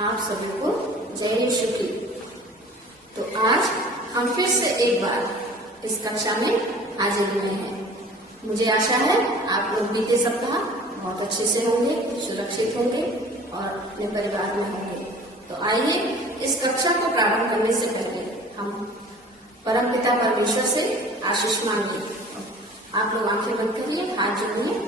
आप सभी को जय यीशु की। तो आज हम फिर से एक बार इस कक्षा में हाजिर हुए हैं। मुझे आशा है आप लोग बीते सप्ताह बहुत अच्छे से होंगे, सुरक्षित होंगे और अपने परिवार में होंगे। तो आइए इस कक्षा को प्रारंभ करने से पहले हम परमपिता परमेश्वर से आशीष मांगे। आप लोग आंखें बंद करिए, हाथ जोड़िए,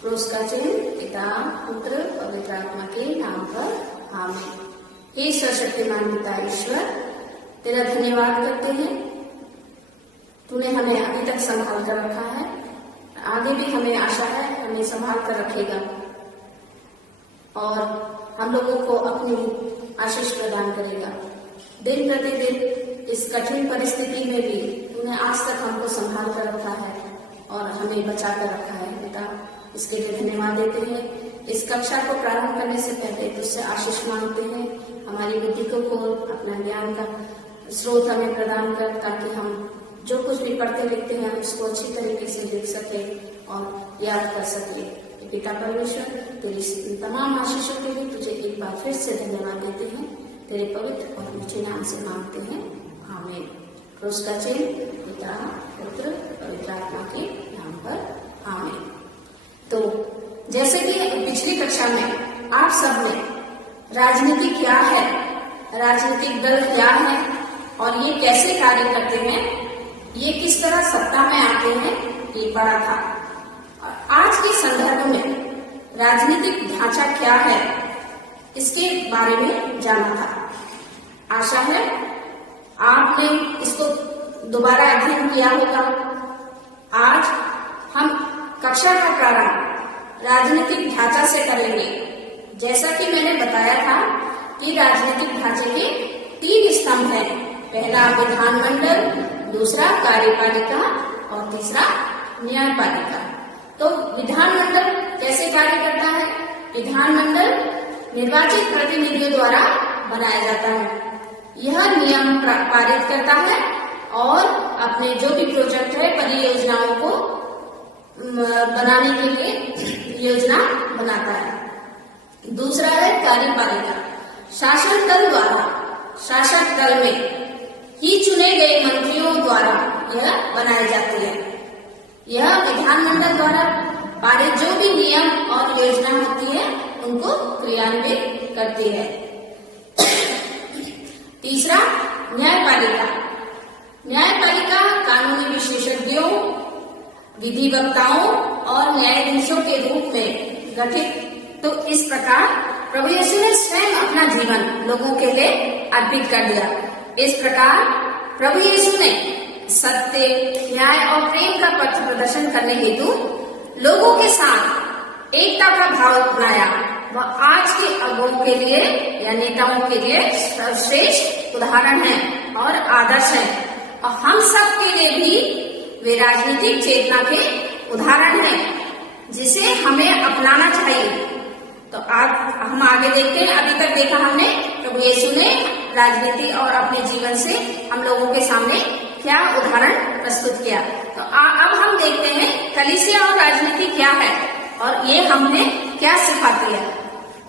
क्रूस का चिन्ह पिता पुत्र पवित्र आत्मा के नाम पर आमीन। हे सर्वशक्तिमान पिता ईश्वर, तेरा धन्यवाद करते हैं। तूने हमें अभी तक संभाल कर रखा है, आगे भी हमें आशा है हमें संभाल कर रखेगा और हम लोगों को अपनी आशीष प्रदान करेगा। दिन प्रतिदिन इस कठिन परिस्थिति में भी तूने आज तक हमको संभाल कर रखा है और हमें बचा कर रखा है पिता, इसके लिए धन्यवाद देते हैं। इस कक्षा को प्रारंभ करने से पहले तुझसे आशीष मांगते हैं, हमारी बुद्धि को खोल, अपना ज्ञान का स्रोत हमें प्रदान कर, ताकि हम जो कुछ भी पढ़ते लिखते हैं उसको अच्छी तरीके से देख सके और याद कर सके। पिता परमेश्वर, तेरी तमाम आशीषों के लिए तुझे एक बार फिर से धन्यवाद देते हैं। तेरे पवित्र और ऊंचे नाम से मांगते हैं, आमीन। क्रूस का चिन्ह पिता पुत्र पवित्र आत्मा के नाम पर आमीन। तो जैसे कि पिछली कक्षा में आप सबने राजनीति क्या है, राजनीतिक दल क्या है और ये कैसे कार्य करते हैं, ये किस तरह सत्ता में आते हैं, ये पढ़ा था। और आज के संदर्भ में राजनीतिक ढांचा क्या है इसके बारे में जाना था। आशा है आपने इसको दोबारा अध्ययन किया होगा। आज हम कक्षा का प्रारंभ राजनीतिक ढांचा से करेंगे। जैसा कि मैंने बताया था कि राजनीतिक ढांचे के 3 स्तंभ हैं। पहला विधानमंडल, दूसरा कार्यपालिका और तीसरा न्यायपालिका। तो विधानमंडल कैसे कार्य करता है? विधानमंडल निर्वाचित प्रतिनिधियों द्वारा बनाया जाता है। यह नियम पारित करता है और अपने जो भी प्रोजेक्ट है, परियोजनाओं को बनाने के लिए योजना बनाता है। दूसरा है कार्यपालिका। शासक दल द्वारा, शासक दल में ही चुने गए मंत्रियों द्वारा यह बनाई जाती है। यह विधानमंडल द्वारा पारित जो भी नियम और योजना होती है उनको क्रियान्वित करती है। तीसरा न्यायपालिका। न्यायपालिका कानूनी विशेषज्ञों, विधि वक्ताओं और न्यायाधीशों के रूप में गठित। तो इस प्रकार प्रभु यीशु ने स्वयं अपना जीवन लोगों के लिए अर्पित कर दिया। इस प्रकार प्रभु यीशु ने सत्य, न्याय और प्रेम का पथ प्रदर्शन करने हेतु लोगों के साथ एकता का भाव अपनाया। वह आज के अगुओं के लिए या नेताओं के लिए सर्वश्रेष्ठ उदाहरण है और आदर्श है और हम सब के लिए भी वे राजनीतिक चेतना के उदाहरण हैं जिसे हमें अपनाना चाहिए। तो आज हम आगे देखते हैं। अभी तक देखा हमने प्रभु यीशु ने राजनीति और अपने जीवन से हम लोगों के सामने क्या उदाहरण प्रस्तुत किया। तो अब हम देखते हैं कलीसिया और राजनीति क्या है और ये हमने क्या सिखाती है।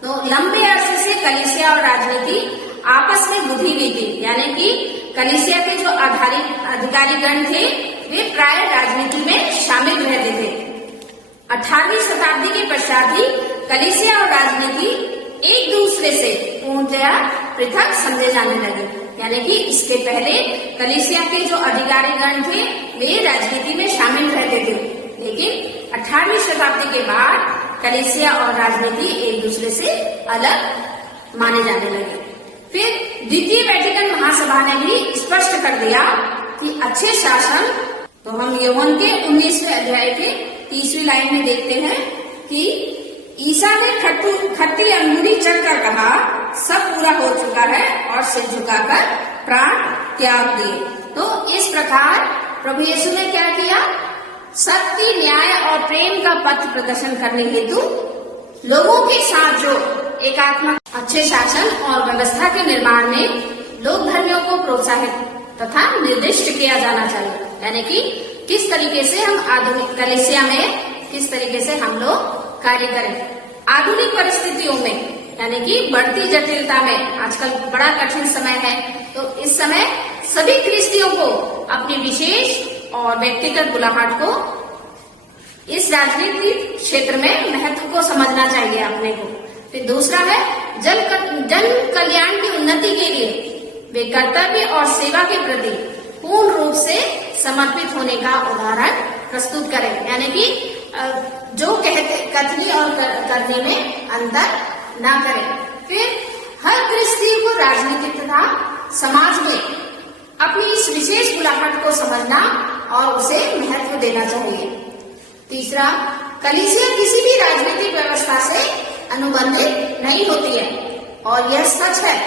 तो लंबे अरसे से कलीसिया और राजनीति आपस में बुझी हुई थी, यानी कि कलीसिया के जो अधिकारीगण थे वे प्राय राजनीति में शामिल रहते थे। 18वीं शताब्दी के पश्चात ही कलीसिया और राजनीति एक दूसरे से पूर्णतया पृथक समझे जाने लगे। यानी कि इसके पहले कलीसिया के जो अधिकारीगण थे वे राजनीति में शामिल रहते थे, लेकिन 18वीं शताब्दी के बाद कलीसिया और राजनीति एक दूसरे से अलग माने जाने लगे। फिर द्वितीय वेटिकन महासभा ने भी स्पष्ट कर दिया कि अच्छे शासन, तो हम यूहन्ना के 19वें अध्याय के 30वीं लाइन में देखते हैं कि ईसा ने खट्टी अंगुली चढ़कर कहा, सब पूरा हो चुका है और सिर झुकाकर प्राण त्याग दिए। तो इस प्रकार प्रभु यीशु ने क्या किया? सत्य, न्याय और प्रेम का पथ प्रदर्शन करने हेतु लोगों के साथ जो एकात्मक अच्छे शासन और व्यवस्था के निर्माण में लोक धर्मियों को प्रोत्साहित तथा निर्दिष्ट किया जाना चाहिए। यानी कि किस तरीके से हम आधुनिक कलीसिया में किस तरीके से हम लोग कार्य करें। आधुनिक परिस्थितियों में यानी कि बढ़ती जटिलता में आजकल बड़ा कठिन समय है, तो इस समय सभी ख्रिस्तियों को अपनी विशेष और व्यक्तिगत बुलाहट को इस राजनीतिक क्षेत्र में महत्व को समझना चाहिए अपने को। फिर दूसरा है जन कल्याण की उन्नति के लिए वे कर्तव्य और सेवा के प्रति पूर्ण रूप से समर्पित होने का उदाहरण प्रस्तुत करें, यानी कि जो कथनी और करने में अंतर ना करें। फिर हर क्रिस्ती को राजनीति तथा समाज में अपनी इस विशेष बुलाहट को समझना और उसे महत्व देना चाहिए। तीसरा, कलीसिया किसी भी राजनीतिक व्यवस्था से अनुबंधित नहीं होती है और यह सच है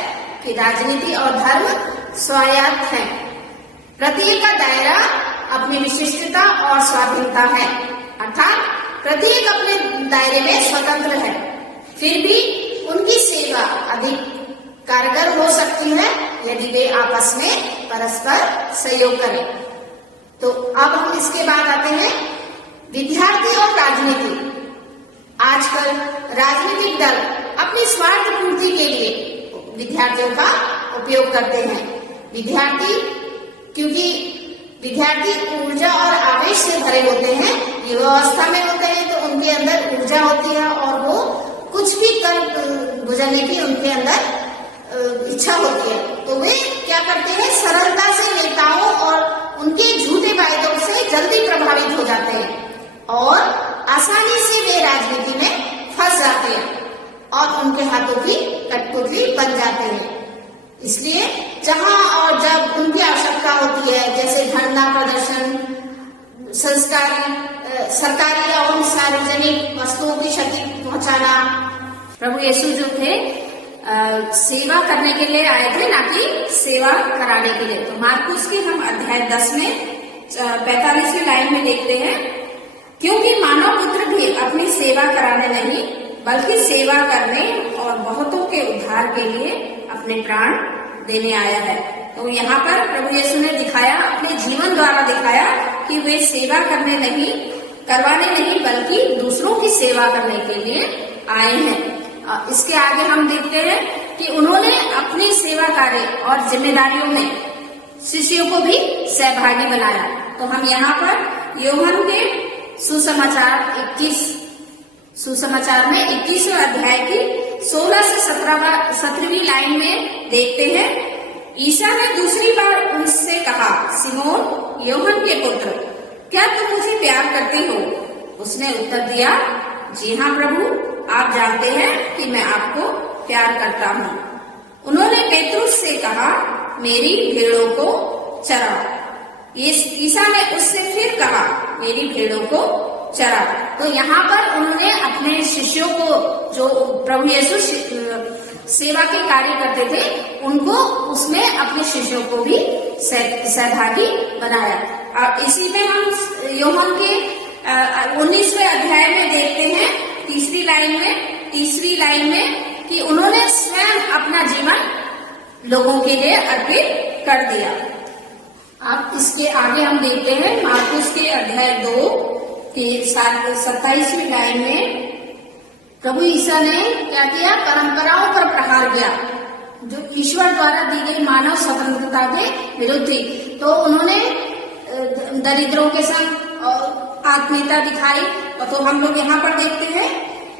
कि राजनीति और धर्म स्वायत्त है। प्रत्येक का दायरा अपनी विशिष्टता और स्वाधीनता है, अर्थात प्रत्येक अपने दायरे में स्वतंत्र है। फिर भी उनकी सेवा अधिक कारगर हो सकती है यदि वे आपस में परस्पर सहयोग करें। तो अब हम इसके बाद आते हैं विद्यार्थी और राजनीति। आजकल राजनीतिक दल अपनी स्वार्थ पूर्ति के लिए विद्यार्थियों का उपयोग करते हैं। क्योंकि विद्यार्थी ऊर्जा और आवेश से भरे होते हैं, युवावस्था में होते हैं, तो उनके अंदर ऊर्जा होती है और वो कुछ भी कर गुजरने की उनके अंदर इच्छा होती है। तो वे क्या करते हैं, सरलता से नेताओं और उनके झूठे वायदों से जल्दी प्रभावित हो जाते हैं और आसानी से वे राजनीति में फंस जाते हैं और उनके हाथों की कठपुतली बन जाते हैं। इसलिए जहां और जब उनकी आवश्यकता होती है, जैसे धरना प्रदर्शन, सरकारी और सार्वजनिक वस्तुओं की क्षति पहुंचाना, प्रभु यीशु जो थे सेवा करने के लिए आए थे, ना कि सेवा कराने के लिए। तो मार्कुस के हम अध्याय 10 में 45वीं लाइन में देखते हैं, क्योंकि मानव पुत्र भी अपनी सेवा कराने नहीं बल्कि सेवा करने और बहुतों के उद्धार के लिए अपने प्राण देने आया है। तो यहाँ पर प्रभु यीशु ने दिखाया, अपने जीवन द्वारा दिखाया कि वे सेवा करवाने नहीं बल्कि दूसरों की सेवा करने के लिए आए हैं। इसके आगे हम देखते हैं कि उन्होंने अपनी सेवा कार्य और जिम्मेदारियों में शिष्यों को भी सहभागी बनाया। तो हम यहाँ पर यूहन्ना के सुसमाचार में 21वें अध्याय की 16 से 17वीं लाइन में देखते हैं, ईसा ने दूसरी बार उनसे कहा, सिमोन यूहन्ना के पुत्र, क्या तुम मुझे प्यार करते हो? उसने उत्तर दिया, जी हाँ प्रभु, आप जानते हैं कि मैं आपको प्यार करता हूँ। उन्होंने पेतरुस से कहा, मेरी भेड़ों को चरा। ईसा ने उससे फिर कहा, मेरी भेड़ों को चरा। तो यहाँ पर उन्होंने अपने शिष्यों को, जो प्रभु यीशु सेवा के कार्य करते थे, उनको उसमें अपने शिष्यों को भी सहभागी बनाया। और इसी में हम यूहन्ना के 19वें अध्याय में देखते हैं तीसरी लाइन में कि उन्होंने स्वयं अपना जीवन लोगों के लिए अर्पित कर दिया। अब इसके आगे हम देखते हैं मार्कुस के अध्याय 2 की 27वीं लाइन में प्रभु ईसा ने क्या किया, परंपराओं पर प्रहार किया जो ईश्वर द्वारा दी गई मानव स्वतंत्रता के विरुद्ध थी। तो उन्होंने दरिद्रों के संग आत्मीयता दिखाई। तो हम लोग यहाँ पर देखते हैं,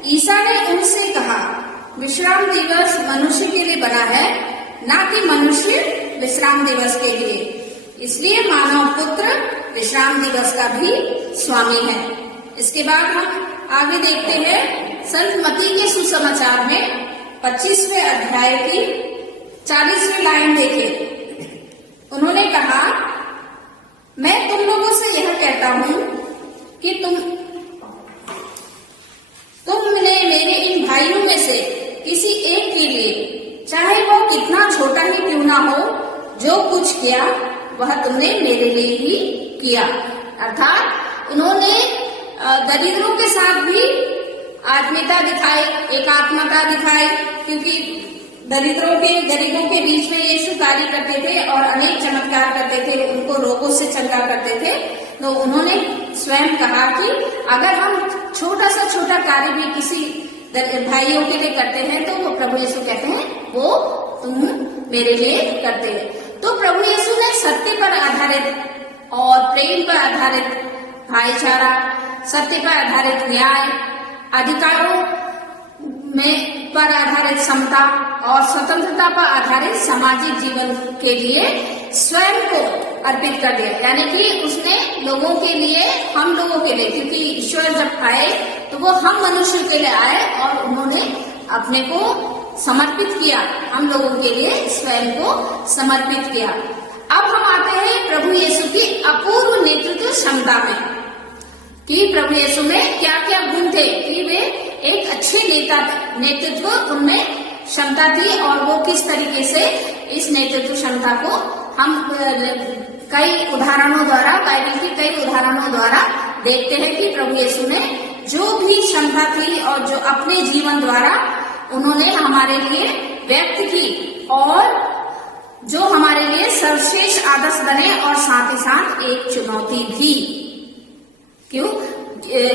ईसा ने उनसे कहा, विश्राम दिवस मनुष्य के लिए बना है, ना कि मनुष्य विश्राम दिवस के लिए। इसलिए मानव पुत्र विश्राम दिवस का भी स्वामी है। इसके बाद हम आगे देखते हैं संत मत्ती के सुसमाचार में 25वें अध्याय की 40वीं लाइन देखें। उन्होंने कहा, मैं तुम लोगों से यह कहता हूं कि तुमने मेरे इन भाइयों में से किसी एक के लिए, चाहे वो कितना छोटा ही क्यों ना हो, जो कुछ किया वह तुमने मेरे लिए ही किया। अर्थात उन्होंने दरिद्रों के साथ भी आत्मीयता दिखाई, एकात्मता दिखाई, क्योंकि गरीबों के बीच में यीशु कार्य करते थे और अनेक चमत्कार करते थे, उनको रोगों से चंगा करते थे। तो उन्होंने स्वयं कहा कि अगर हम छोटा सा छोटा कार्य भी किसी भाइयों के लिए करते हैं तो वो प्रभु यीशु कहते हैं वो तुम मेरे लिए करते हैं। तो प्रभु यीशु ने सत्य पर आधारित और प्रेम पर आधारित भाईचारा, सत्य पर आधारित न्याय, अधिकारों में पर आधारित समता और स्वतंत्रता पर आधारित सामाजिक जीवन के लिए स्वयं को अर्पित कर दिया। यानी कि उसने लोगों के लिए, हम लोगों के लिए, क्योंकि ईश्वर जब आए तो वो हम मनुष्य के लिए आए और उन्होंने अपने को समर्पित किया, हम लोगों के लिए स्वयं को समर्पित किया। अब हम आते हैं प्रभु यीशु की अपूर्व नेतृत्व क्षमता में कि प्रभु यीशु में क्या क्या गुण थे कि वे एक अच्छे नेतृत्व उनमें क्षमता थी और वो किस तरीके से इस नेतृत्व क्षमता को हम कई उदाहरणों द्वारा, बाइबल के कई उदाहरणों द्वारा देखते हैं कि प्रभु यीशु ने जो भी क्षमता थी और जो अपने जीवन द्वारा उन्होंने हमारे लिए व्यक्त की और जो हमारे लिए सर्वश्रेष्ठ आदर्श बने और साथ ही साथ एक चुनौती भी। क्यों?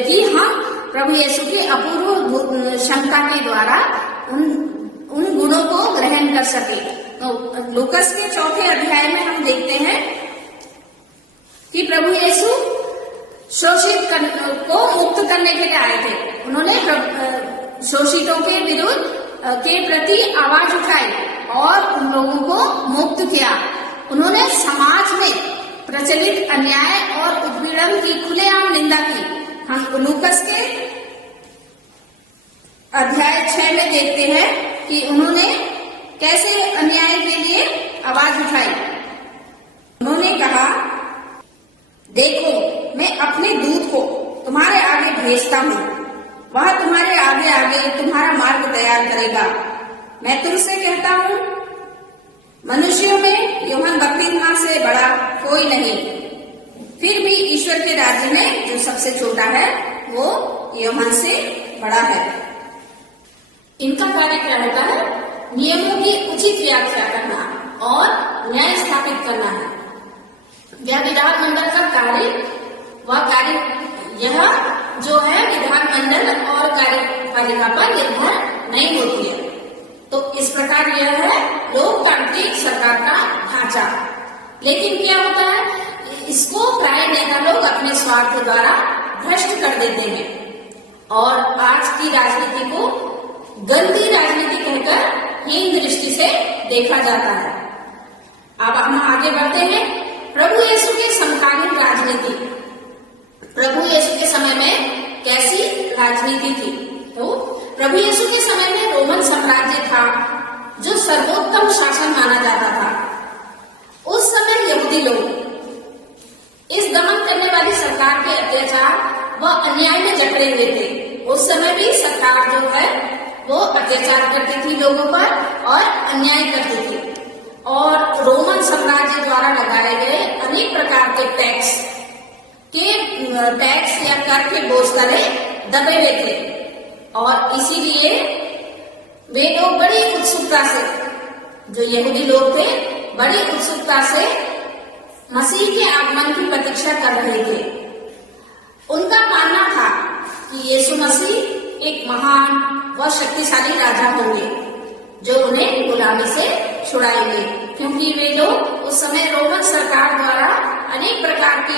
कि हम प्रभु यीशु की अपूर्व क्षमता के द्वारा उन गुणों को ग्रहण कर सके। तो लूकस के 4 अध्याय में हम देखते हैं कि प्रभु यीशु शोषित को मुक्त करने के लिए आए थे। उन्होंने शोषितों के विरुद्ध के प्रति आवाज उठाई और उन लोगों को मुक्त किया। उन्होंने समाज में प्रचलित अन्याय और उत्पीड़न की खुलेआम निंदा की। हम लूकस के अध्याय 6 में देखते हैं कि उन्होंने कैसे अन्याय के लिए आवाज उठाई। उन्होंने कहा, देखो मैं अपने दूत को तुम्हारे आगे भेजता हूँ, वह तुम्हारे आगे आगे तुम्हारा मार्ग तैयार करेगा। मैं तुमसे कहता हूँ मनुष्यों में यूहन्ना बपतिस्मा से बड़ा कोई नहीं। फिर भी ईश्वर के राज्य में जो सबसे छोटा है वो यूहन्ना से बड़ा है। इनका कार्य क्या होता है? नियमों की उचित व्याख्या करना और न्याय स्थापित करना है। यह विधान मंडल का कार्य, वह कार्य यह जो है विधान मंडल और कार्यपालिका पर निर्भर नहीं होती है। तो इस प्रकार यह है लोकतांत्रिक सरकार का ढांचा। लेकिन क्या होता है, इसको प्राय नेता लोग अपने स्वार्थ द्वारा भ्रष्ट कर देते हैं और आज की राजनीति को गंदी राजनीति कहकर हीन दृष्टि से देखा जाता है। अब हम आगे बढ़ते हैं। प्रभु यीशु के समकालीन राजनीति, प्रभु यीशु के समय में कैसी राजनीति थी? तो प्रभु यीशु के समय में रोमन साम्राज्य था जो सर्वोत्तम शासन माना जाता था। उस समय यहूदी लोग इस दमन करने वाली सरकार के अत्याचार व अन्याय में जकड़े हुए थे। उस समय भी सरकार जो है वो अत्याचार करती थी लोगों पर और अन्याय करती थी और रोमन साम्राज्य द्वारा लगाए गए अनेक प्रकार के टैक्स या कर के बोझ तले दबे हुए थे और इसीलिए वे लोग बड़ी उत्सुकता से, जो यहूदी लोग थे, बड़ी उत्सुकता से मसीह के आगमन की प्रतीक्षा कर रहे थे। उनका मानना था कि यीशु मसीह एक महान व शक्तिशाली राजा होंगे जो उन्हें गुलामी से छुड़ाएंगे, क्योंकि वे लोग उस समय रोमन सरकार द्वारा अनेक प्रकार के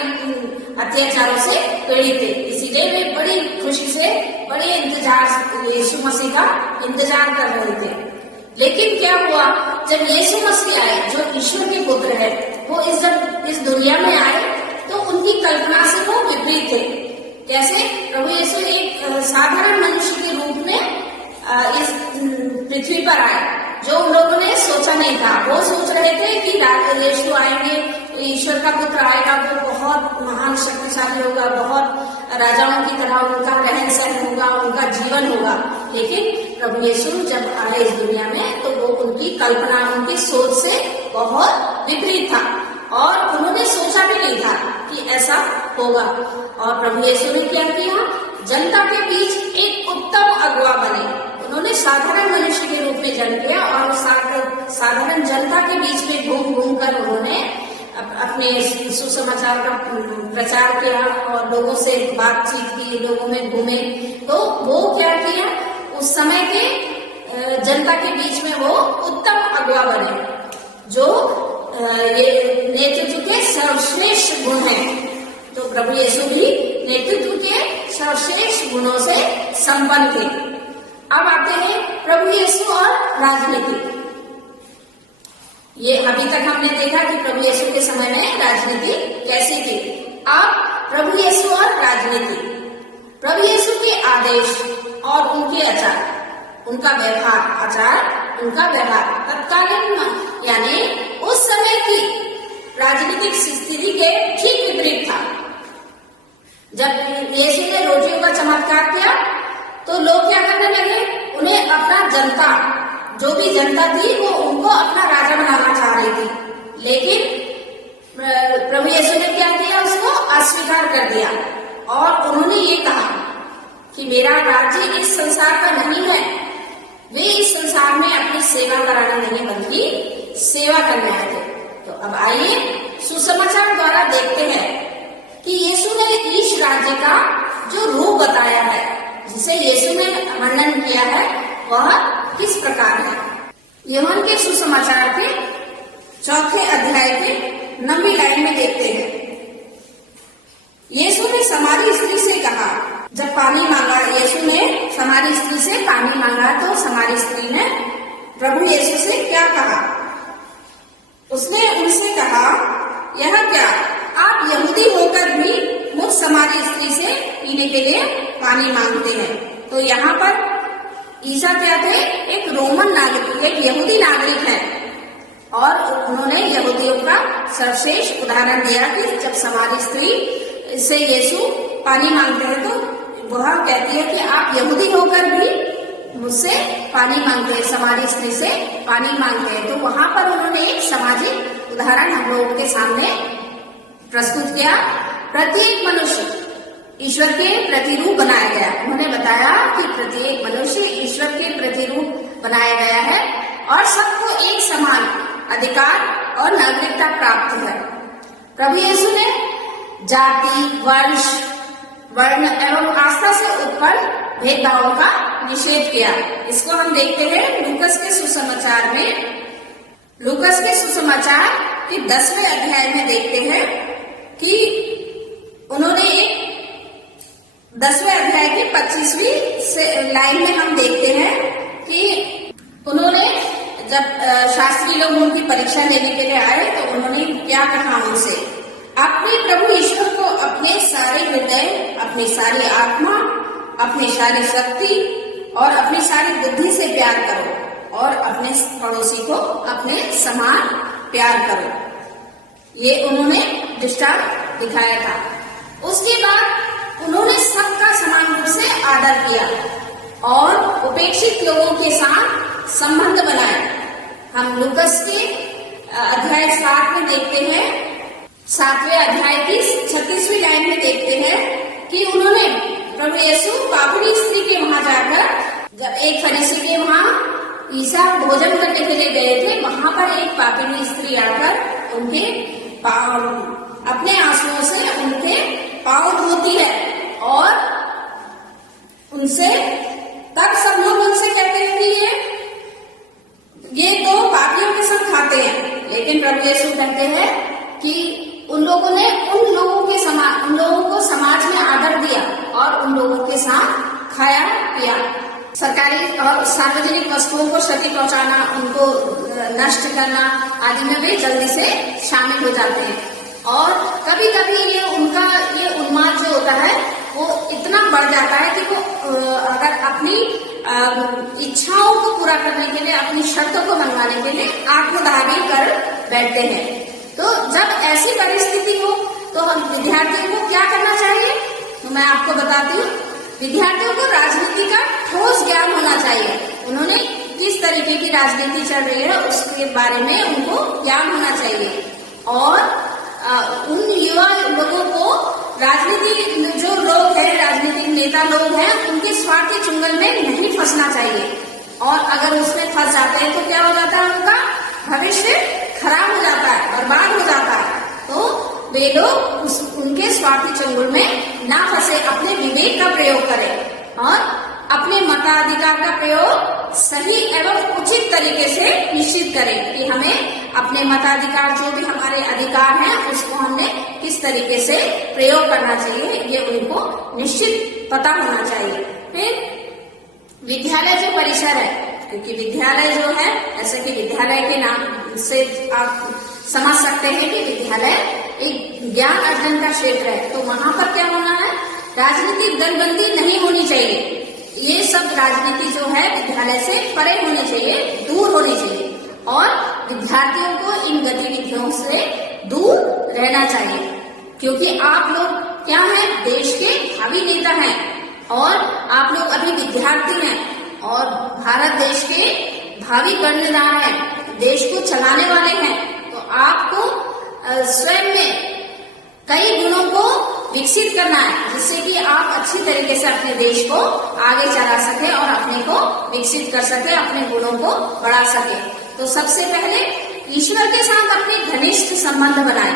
अत्याचारों से पीड़ित थे। इसीलिए वे बड़ी खुशी से, बड़े इंतजार, यीशु मसीह का इंतजार कर रहे थे। लेकिन क्या हुआ, जब यीशु मसीह आए जो ईश्वर के पुत्र है, वो इस दुनिया में आए तो उनकी कल्पना से वो विपरीत थे। जैसे प्रभु यीशु एक साधारण मनुष्य के रूप में इस पृथ्वी पर आए, जो उन लोगों ने सोचा नहीं था। वो सोच रहे थे कि यीशु आएंगे, ईश्वर का पुत्र आएगा, वो बहुत महान शक्तिशाली होगा, बहुत राजाओं की तरह उनका रहन सहन होगा, उनका जीवन होगा। लेकिन प्रभु यीशु जब आए इस दुनिया में तो वो उनकी कल्पना, उनकी सोच से बहुत विपरीत था और उन्होंने सोचा भी नहीं था कि ऐसा होगा। और प्रभु यीशु ने क्या किया, जनता के बीच एक उत्तम अगुवा बने। उन्होंने साधारण मनुष्य के रूप में जन्म लिया और साधारण जनता के बीच में घूम घूम कर उन्होंने अपने सुसमाचार का प्रचार किया और लोगों से बातचीत की, लोगों में घूमे। तो वो क्या किया, उस समय के जनता के बीच में वो उत्तम अगुवा बने, जो ये नेतृत्व के सर्वश्रेष्ठ गुण हैं। तो प्रभु यीशु भी नेतृत्व के सर्वश्रेष्ठ गुणों से संपन्न थे। अब आते हैं प्रभु यीशु और राजनीति। ये अभी तक हमने देखा कि प्रभु यीशु के समय में राजनीति कैसी थी। अब प्रभु यीशु और राजनीति। प्रभु यीशु के आदेश और उनके उनका व्यवहार तत्कालीन यानी उस समय की राजनीतिक स्थिति के ठीक विपरीत था। जब यीशु ने रोटियों का चमत्कार किया तो लोग क्या करने लगे, उन्हें अपना जनता, जो भी जनता थी वो उनको अपना राजा बनाना चाह रही थी, लेकिन प्रभु यीशु ने क्या किया, उसको अस्वीकार कर दिया और उन्होंने ये कहा कि मेरा राज्य इस संसार का नहीं है। वे इस संसार में अपनी सेवा कराना नहीं बल्कि सेवा करने आए थे। तो अब आइए सुसमाचार द्वारा देखते हैं कि यीशु ने इस राज्य का जो रूप बताया है, जिसे यीशु ने वर्णन किया है, वह किस प्रकार है। यूहन्ना के सुसमाचार के 4 अध्याय के 9वीं लाइन में देखते हैं। यीशु ने समारी स्त्री से कहा, जब पानी मांगा, यीशु ने समारी स्त्री से पानी मांगा तो समारी स्त्री ने प्रभु यीशु से क्या कहा? उसने उनसे कहा, यह क्या, आप यहूदी होकर भी मुझ समारी स्त्री से पीने के लिए पानी मांगते हैं। तो यहाँ पर ईसा क्या थे, एक रोमन नागरिक, एक यहूदी नागरिक है, और उन्होंने यहूदियों का सर्वश्रेष्ठ उदाहरण दिया कि जब समारी स्त्री से यीशु पानी मांगते हैं तो वह कहती है कि आप यहूदी होकर भी मुझसे पानी मांगते हैं, समारी स्त्री से पानी मांगते हैं। तो वहां पर उन्होंने एक सामाजिक उदाहरण हम लोगों के सामने प्रस्तुत किया। प्रत्येक मनुष्य ईश्वर के प्रतिरूप बनाया गया। उन्होंने बताया कि प्रत्येक मनुष्य ईश्वर के प्रतिरूप बनाया गया है और सबको एक समान अधिकार और नागरिकता प्राप्त है। प्रभु यीशु ने जाति, वंश, वर्ण एवं आस्था से उत्पन्न भेदभावों का निषेध किया। इसको हम देखते हैं लूकस के सुसमाचार में। लूकस के सुसमाचार के 10वें अध्याय में देखते हैं कि उन्होंने 10वें अध्याय की 25वीं लाइन में हम देखते हैं कि उन्होंने जब शास्त्री लोग उनकी परीक्षा लेने के लिए आए तो उन्होंने क्या कहा उनसे, अपने प्रभु ईश्वर को अपने सारे हृदय, अपनी सारी आत्मा, अपनी सारी शक्ति और अपनी सारी बुद्धि से प्यार करो और अपने पड़ोसी को अपने समान प्यार करो। ये उन्होंने दृष्टांत दिखाया था। उसके बाद उन्होंने सबका समान रूप से आदर किया और उपेक्षित लोगों के साथ संबंध बनाए। हम लूकस के अध्याय 7 में देखते हैं, 7वें अध्याय की 36वीं लाइन में देखते हैं कि उन्होंने प्रभु यीशु पापड़ी स्त्री के वहां जाकर, जब एक फरीसी के वहां ईसा भोजन करने के लिए गए थे, वहां पर एक पापड़ी स्त्री आकर उनके अपने आंसुओं से उनके पांव धोती है और उनसे तब सब लोग उनसे कहते हैं कि ये तो पापियों के संग खाते हैं, लेकिन प्रभु यीशु कहते हैं कि उन लोगों ने उन लोगों को समाज में आदर दिया और उन लोगों के साथ खाया पिया। सरकारी और सार्वजनिक वस्तुओं को क्षति पहुंचाना, उनको नष्ट करना आदि में वे जल्दी से शामिल हो जाते हैं। और कभी कभी ये उन्माद जो होता है वो इतना बढ़ जाता है कि वो अगर अपनी इच्छाओं को पूरा करने के लिए, अपनी शर्तों को मनवाने के लिए आत्मदाह भी कर बैठते हैं। तो जब ऐसी परिस्थिति हो तो हम विद्यार्थियों को क्या करना चाहिए, तो मैं आपको बताती हूँ। विद्यार्थियों को राजनीति का ठोस ज्ञान होना चाहिए। उन्होंने किस तरीके की राजनीति चल रही है उसके बारे में उनको ज्ञान होना चाहिए और उन युवा लोगों को राजनीति जो लोग हैं, राजनीतिक नेता लोग हैं, उनके स्वार्थी चुंगल में नहीं फंसना चाहिए। और अगर उसमें फंस जाते हैं तो क्या हो जाता है, उनका भविष्य खराब हो जाता है, बर्बाद हो जाता है। तो वे लोग उनके स्वार्थी चंगुल में ना फंसे, अपने विवेक का प्रयोग करें और अपने मताधिकार का प्रयोग सही एवं उचित तरीके से निश्चित करें कि हमें अपने मताधिकार जो भी हमारे अधिकार हैं उसको हमने किस तरीके से प्रयोग करना चाहिए, ये उनको निश्चित पता होना चाहिए। फिर विद्यालय जो परिसर है, क्योंकि विद्यालय जो है, ऐसे कि विद्यालय के नाम से आप समझ सकते हैं कि विद्यालय एक ज्ञान अर्जन का क्षेत्र है, तो वहां पर क्या होना है, राजनीतिक दलबंदी नहीं होनी चाहिए। ये सब राजनीति जो है विद्यालय से परे होनी चाहिए, दूर होनी चाहिए, और विद्यार्थियों को इन गतिविधियों से दूर रहना चाहिए, क्योंकि आप लोग क्या हैं, देश के भावी नेता हैं और आप लोग अभी विद्यार्थी हैं और भारत देश के भावी कर्णधार हैं, देश को चलाने वाले हैं। तो आपको स्वयं में कई गुणों को विकसित करना है, जिससे कि आप अच्छी तरीके से अपने देश को आगे चला सके और अपने को विकसित कर सके, अपने गुणों को बढ़ा सके। तो सबसे पहले ईश्वर के साथ अपने घनिष्ठ संबंध बनाएं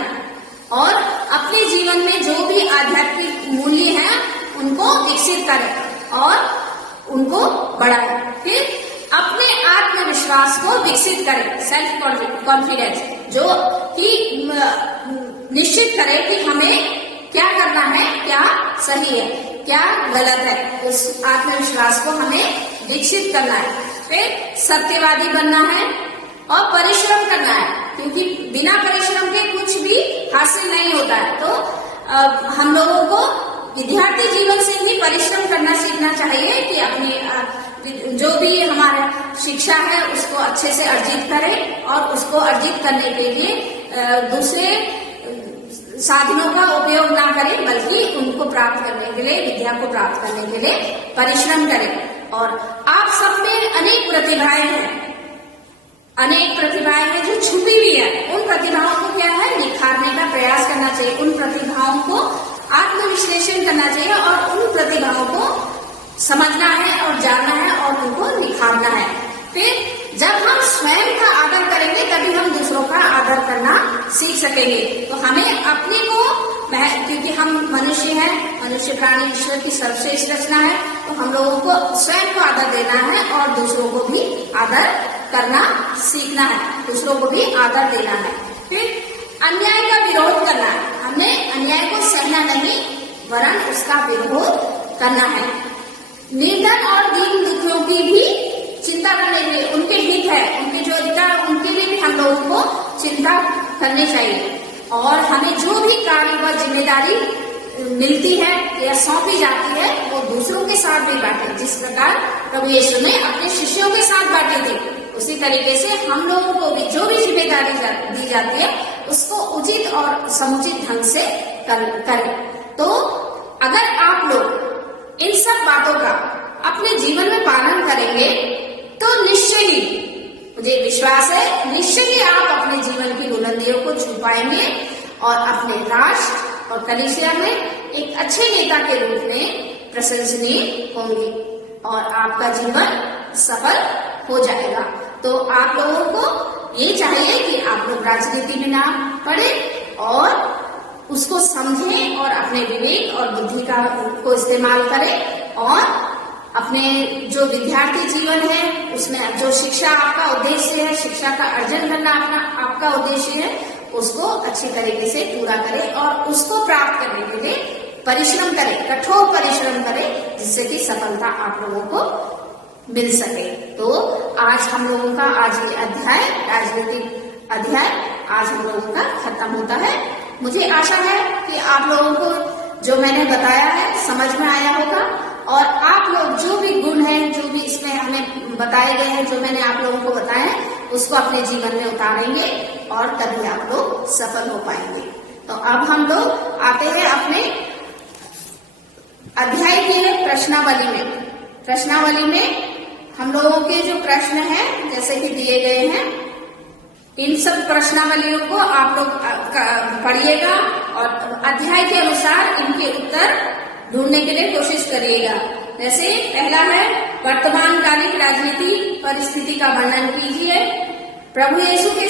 और अपने जीवन में जो भी आध्यात्मिक मूल्य हैं उनको विकसित करें और उनको बढ़ाएं। फिर अपने आत्मविश्वास को विकसित करें, सेल्फ कॉन्फिडेंस, जो कि निश्चित करें कि हमें क्या करना है, क्या सही है, क्या गलत है, उस आत्मविश्वास को हमें विकसित करना है। फिर सत्यवादी बनना है और परिश्रम करना है, क्योंकि बिना परिश्रम के कुछ भी हासिल नहीं होता है। तो हम लोगों को विद्यार्थी जीवन से ही परिश्रम करना सीखना चाहिए कि अपनी जो भी हमारा शिक्षा है उसको अच्छे से अर्जित करें और उसको अर्जित करने के लिए दूसरे साधनों का उपयोग ना करें, बल्कि उनको प्राप्त करने के लिए, विद्या को प्राप्त करने के लिए परिश्रम करें। और आप सब में अनेक प्रतिभाएं हैं, अनेक प्रतिभाएं हैं जो छुपी हुई है, उन प्रतिभाओं को क्या है, निखारने का प्रयास करना चाहिए, उन प्रतिभाओं को आत्मविश्लेषण करना चाहिए और उन प्रतिभाओं को समझना है और जानना है और उनको निखारना है। फिर जब हम स्वयं का आदर करेंगे तभी हम दूसरों का आदर करना सीख सकेंगे। तो हमें अपने को, क्योंकि हम मनुष्य हैं, मनुष्य प्राणी ईश्वर की सर्वश्रेष्ठ रचना है, तो हम लोगों को स्वयं को आदर देना है और दूसरों को भी आदर करना सीखना है, दूसरों को भी आदर देना है। फिर अन्याय का विरोध करना है, हमें अन्याय को सहना नहीं वरन उसका विरोध करना है। निर्धन और दीन दुखियों की भी चिंता करने के लिए, उनके हित है, उनके जो अधिकार, उनके लिए भी हम लोगों को चिंता करनी चाहिए। और हमें जो भी कार्य व जिम्मेदारी मिलती है या सौंपी जाती है वो दूसरों के साथ भी बांटे, जिस प्रकार प्रभु यीशु ने अपने शिष्यों के साथ बांटी थी, उसी तरीके से हम लोगों को भी जो भी जिम्मेदारी दी जाती है उसको उचित और समुचित ढंग से करें। तो अगर आप लोग इन सब बातों का अपने जीवन में पालन करेंगे तो निश्चय ही, मुझे विश्वास है, निश्चय ही आप अपने जीवन की बुलंदियों को छू पाएंगे और अपने राष्ट्र और कलीसिया में एक अच्छे नेता के रूप में प्रशंसनीय होंगे और आपका जीवन सफल हो जाएगा। तो आप लोगों को ये चाहिए कि आप लोग राजनीति में ना पड़े और उसको समझें और अपने विवेक और बुद्धि को इस्तेमाल करें और अपने जो विद्यार्थी जीवन है उसमें जो शिक्षा आपका उद्देश्य है, शिक्षा का अर्जन करना आपका उद्देश्य है, उसको अच्छी तरीके से पूरा करें और उसको प्राप्त करने के लिए परिश्रम करें, कठोर परिश्रम करें, जिससे कि सफलता आप लोगों को मिल सके। तो आज हम लोगों का ये अध्याय, राजनीतिक अध्याय, आज हम लोगों का खत्म होता है। मुझे आशा है कि आप लोगों को जो मैंने बताया है समझ में आया होगा और आप लोग जो भी गुण हैं, जो भी इसमें हमें बताए गए हैं, जो मैंने आप लोगों को बताया है, उसको अपने जीवन में उतारेंगे और तभी आप लोग सफल हो पाएंगे। तो अब हम लोग आते हैं अपने अध्याय की प्रश्नावली में। प्रश्नावली में हम लोगों के जो प्रश्न हैं जैसे कि दिए गए हैं, इन सब प्रश्नावलियों को आप लोग पढ़िएगा और अध्याय के अनुसार इनके उत्तर ढूंढने के लिए कोशिश करिएगा। जैसे पहला है, वर्तमान कालिक राजनीति परिस्थिति का वर्णन कीजिए। प्रभु यीशु के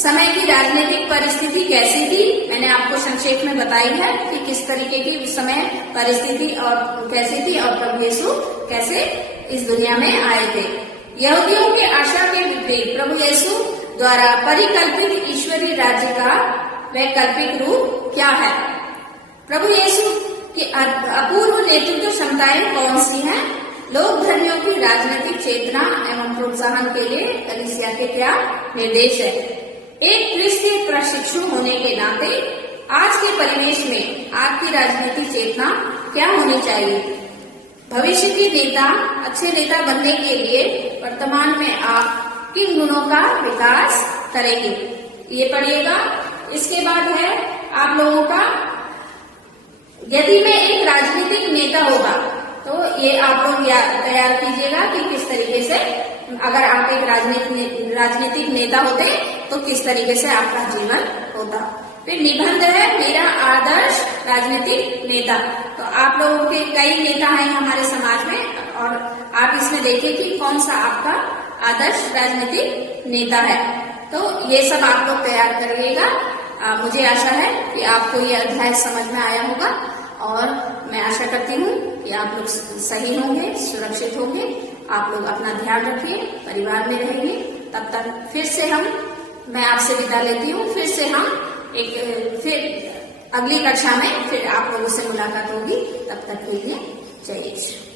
समय की राजनीतिक परिस्थिति कैसी थी, मैंने आपको संक्षेप में बताई है कि किस तरीके की उस समय परिस्थिति और कैसी थी और प्रभु यीशु कैसे इस दुनिया में आए थे। यहूदियों के आशा के विपरीत प्रभु यीशु द्वारा परिकल्पित ईश्वरीय राज्य का वैकल्पिक रूप क्या है? प्रभु यीशु की अपूर्व नेतृत्व क्षमताएं कौन सी हैं? लोक धर्मियों की राजनीतिक चेतना एवं प्रोत्साहन के लिए कलीसिया के क्या निर्देश है? एक क्रिस्तीय प्रशिक्षु होने के नाते आज के परिवेश में आपकी राजनीतिक चेतना क्या होनी चाहिए? भविष्य की नेता, अच्छे नेता बनने के लिए वर्तमान में आप किन गुणों का विकास करेंगे, ये पढ़िएगा। इसके बाद है आप लोगों का, यदि मैं एक राजनीतिक नेता होगा, तो ये आप लोग तैयार कीजिएगा कि किस तरीके से, अगर आप एक राजनीतिक नेता होते तो किस तरीके से आपका जीवन होता। फिर निबंध है मेरा आदर्श राजनीतिक नेता। तो आप लोगों के कई नेता हैं हमारे समाज में, और आप इसमें देखिए कि कौन सा आपका आदर्श राजनीतिक नेता है। तो ये सब आप लोग तैयार करिएगा। मुझे आशा है कि आपको ये अध्याय समझ में आया होगा, और मैं आशा करती हूँ कि आप लोग सही होंगे, सुरक्षित होंगे। आप लोग अपना ध्यान रखिए, परिवार में रहिए। तब तक फिर से मैं आपसे विदा लेती हूँ। फिर से हम फिर अगली कक्षा में फिर आप लोगों से मुलाकात होगी। तब तक के लिए जय यीशु।